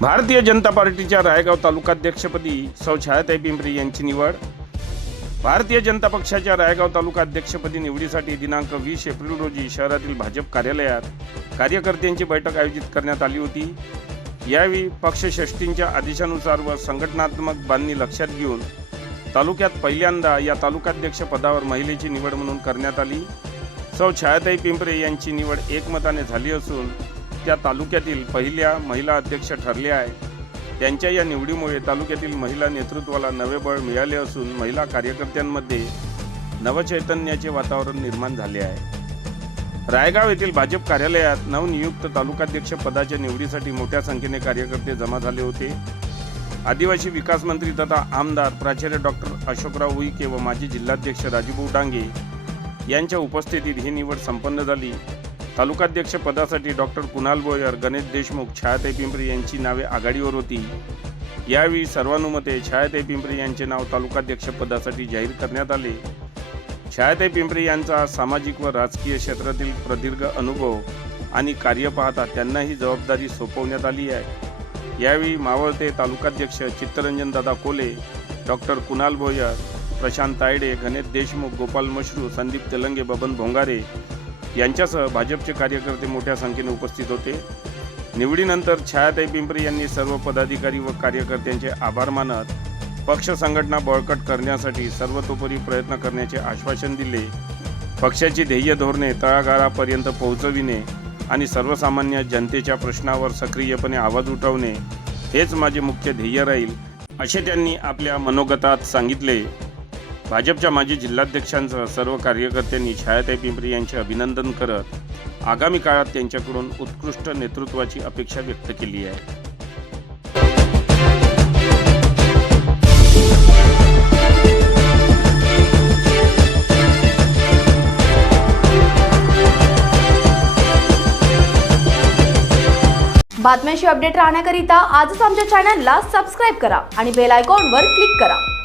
भारतीय जनता पार्टीच्या रायगाव तालुकाध्यक्षपदी सौ छायाताई पिंपरी यांची निवड. भारतीय जनता पक्षाच्या रायगाव तालुका अध्यक्षपदी निवडीसाठी दिनांक वीस एप्रिल रोजी शहरातील भाजप कार्यालयात कार्यकर्त्यांची बैठक आयोजित करण्यात आली होती. यावेळी पक्षश्रेष्ठींच्या आदेशानुसार व संघटनात्मक बांधणी लक्षात घेऊन तालुक्यात पहिल्यांदा या तालुकाध्यक्ष पदावर महिलेची निवड म्हणून करण्यात आली. सौ छायाताई पिंपरे यांची निवड एकमताने झाली असून त्या तालुक्यातील पहिल्या महिला अध्यक्ष ठरल्या आहे त्यांच्या या निवडीमुळे तालुक्यातील महिला नेतृत्वाला नवे बळ मिळाले असून महिला कार्यकर्त्यांमध्ये नवचैतन्याचे वातावरण निर्माण झाले आहे. रायगाव येथील भाजप कार्यालयात नवनियुक्त तालुकाध्यक्ष पदाच्या निवडीसाठी मोठ्या संख्येने कार्यकर्ते जमा झाले होते. आदिवासी विकास मंत्री तथा आमदार प्राचार्य डॉक्टर अशोकराव उईके व माजी जिल्हाध्यक्ष राजूभाऊ डांगे यांच्या उपस्थितीत ही निवड संपन्न झाली. तालुकाध्यक्ष पदासाठी डॉक्टर कुणाल बोयर गणेश देशमुख छायाताई पिंपरी यांची नावे आघाडीवर होती. यावेळी सर्वानुमते छायाताई पिंपरी यांचे नाव तालुकाध्यक्ष पदासाठी जाहीर करण्यात आले. छायाताई पिंपरी यांचा सामाजिक व राजकीय क्षेत्रातील प्रदीर्घ अनुभव आणि कार्य पाहता त्यांना ही जबाबदारी सोपवण्यात आली आहे. यावेळी मावळते तालुकाध्यक्ष चित्तरंजन दादा कोले डॉक्टर कुणाल भोयर प्रशांत तायडे गणेश देशमुख गोपाल मशरू संदीप तेलंगे बबन भोंगारे यांच्यासह भाजपचे कार्यकर्ते मोठ्या संख्येने उपस्थित होते. निवडीनंतर छायाताई पिंपरी यांनी सर्व पदाधिकारी व कार्यकर्त्यांचे आभार मानत पक्ष संघटना बळकट करण्यासाठी सर्वतोपरी प्रयत्न करण्याचे आश्वासन दिले. पक्षाची ध्येय धोरणे तळागाळापर्यंत पोहोचविणे आणि सर्वसामान्य जनतेच्या प्रश्नावर सक्रियपणे आवाज उठवणे हेच माझे मुख्य ध्येय राहील असे त्यांनी आपल्या मनोगतात सांगितले. भाजपच्या माजी जिल्हाध्यक्षांसह सर्व कार्यकर्त्यांनी छायाताई पिंपरी यांचे अभिनंदन करत आगामी काळात त्यांच्याकडून उत्कृष्ट नेतृत्वाची अपेक्षा व्यक्त केली आहे. बातम्याशी अपडेट राहण्याकरिता आजच आमच्या चॅनलला सबस्क्राईब करा आणि बेल आयकॉनवर क्लिक करा.